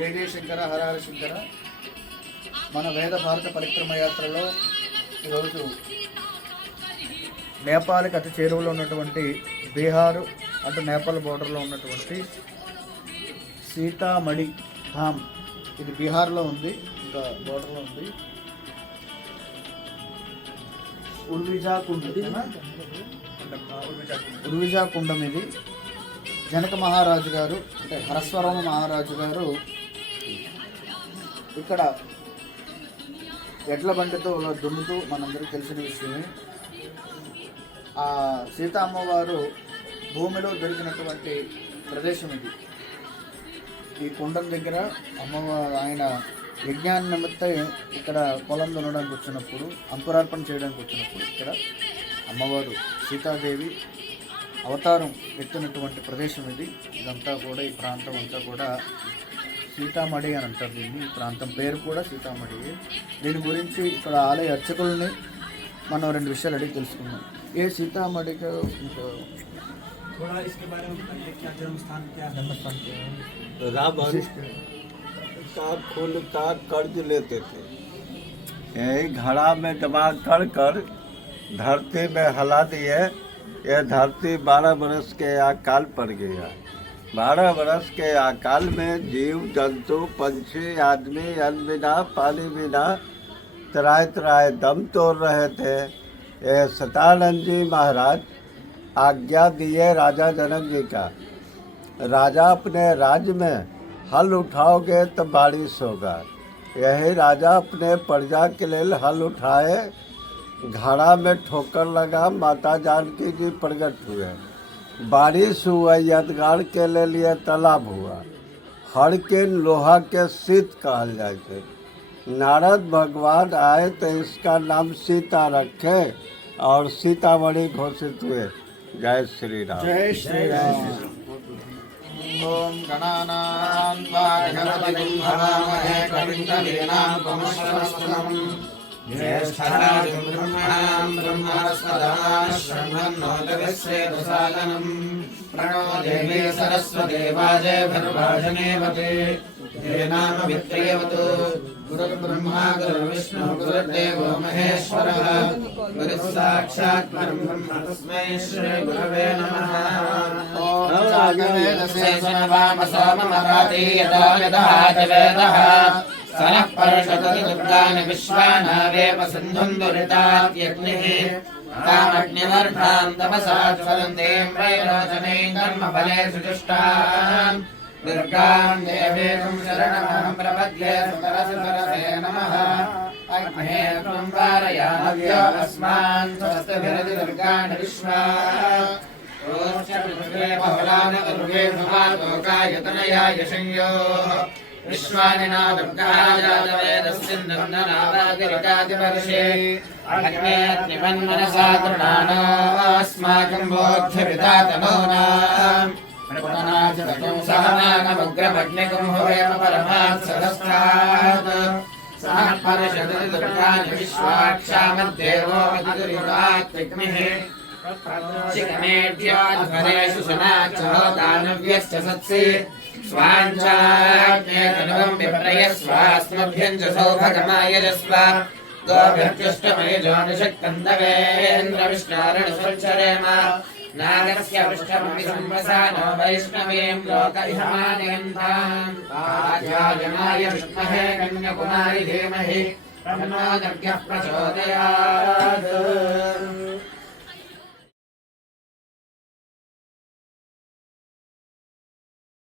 జయ జయ శంకర హర హర శంకర. మన వేద భారత పరిక్రమ యాత్రలో ఈరోజు నేపాల్కి అతి చేరువలో ఉన్నటువంటి బీహార్ అటు నేపాల్ బోర్డర్లో ఉన్నటువంటి సీతామఢి ధామ్, ఇది బీహార్లో ఉంది, ఇంకా బోర్డర్లో ఉంది. ఉర్విజా కుండం ఇది. జనక మహారాజు గారు అంటే హరస్వరమ మహారాజు గారు ఇక్కడ ఎడ్ల బండితో దున్నుతూ మనందరికీ తెలిసిన విషయమే. ఆ సీతా అమ్మవారు భూమిలో దొరికినటువంటి ప్రదేశం ఇది. ఈ కుండం దగ్గర అమ్మవారు ఆయన యజ్ఞాన్ని నిమిత్తం ఇక్కడ పొలం దున్నడానికి వచ్చినప్పుడు, అంకురార్పణ చేయడానికి వచ్చినప్పుడు ఇక్కడ అమ్మవారు సీతాదేవి అవతారం ఎత్తినటువంటి ప్రదేశం ఇది. ఇదంతా కూడా ఈ ప్రాంతం అంతా కూడా సీతామఢి అని అంటారు దీన్ని. ఈ ప్రాంతం పేరు కూడా సీతామఢి. దీని గురించి ఇక్కడ ఆలయ అర్చకుల్ని మనం రెండు విషయాలు అడిగి తెలుసుకున్నాం. ఏ సీతామఢి खून का कर्ज लेते थे, यही घड़ा में जमा कर कर धरती में हिला दिए। यह धरती 12 बरस के अकाल पड़ गया। 12 बरस के अकाल में जीव जंतु पंछी आदमी अन्न बिना पानी बिना तराए तराए दम तोड़ रहे थे। यह सतानंद जी महाराज आज्ञा दिए राजा जनक जी का, राजा अपने राज्य में हल उठाओगे तो बारिश होगा। यही राजा अपने प्रजा के लिए हल उठाए, घड़ा में ठोकर लगा, माता जानकी जी प्रकट हुए, बारिश हुआ, यादगार के लिए तालाब हुआ। हर के लोहा के शीत कहल जाए। नारद भगवान आए तो इसका नाम सीता रखे और सीतामढ़ी घोषित हुए। जय श्री राम। जय श्री राम। ओम गणानां त्वा गणपतिं हवामहे कविं कवीनां उपमश्रवस्तमं ज्येष्ठराजं ब्रह्मणां ब्रह्मणस्पदान् शृण्वन्नोतविश्रेदसादनं प्रणो देवी सरस्वती वाजेभिर्वाजनेवते तेनामवित्रेवतु गुरुर्ब्रह्मा गुरुर्विष्णु गुरुर्देवो महेश्वरः गुरुः साक्षात् परं ब्रह्म तस्मै श्री गुरवे नमः। ओम जागवेदसे सोमवामसोममराति यदा यदा वेदः सनः पर्षदति दुर्गानि विश्वानावेव सिन्धुं दुरितात्यग्निः कामग्निवर्धां तपसा ज्वलन्तीं वैरोचनीं कर्मफलेषु जुष्टाम् दुर्गां देवीं शरणमहं प्रपद्ये सुतरसुतरसे नमः। अग्ने त्वं वारयामव्यो अस्मान् स्वस्तिभिरति दुर्गाणि विश्वा पृथिवे बहुलान उर्वे धुमातोकायतनयाय संयोः विश्वानि न दुर्गाजातवेदस्सिन्धन्ननावागिरिकादिवर्षे अग्नेऽग्निमन्मनसा तृणानो अस्माकं बोध्यविदातनूनाम् सहनागमुग्रमग्निकं हुवेम परमात्सदस्तात् सः परिषदति दुर्गाणि विश्वाक्षामद्देवो अधिदुरितात्विग्निः चिकमेढ्योऽध्वरेषु सुनाक्षो दानव्यश्च सत्सि स्वाञ्चाज्ञेतनुवं विप्रयस्वास्मभ्यं च सौभगमायजस्व गोभिर्जुष्टमयजो निषक्कन्दवेन्द्रविष्णारणसंचरेम नागस्य पृष्ठमपि संवसानो वैष्णवीं लोकइहमानयन्ताम् आध्यायनाय विद्महे कन्याकुमारी धीमहि तन्नो दुर्गः प्रचोदयात्।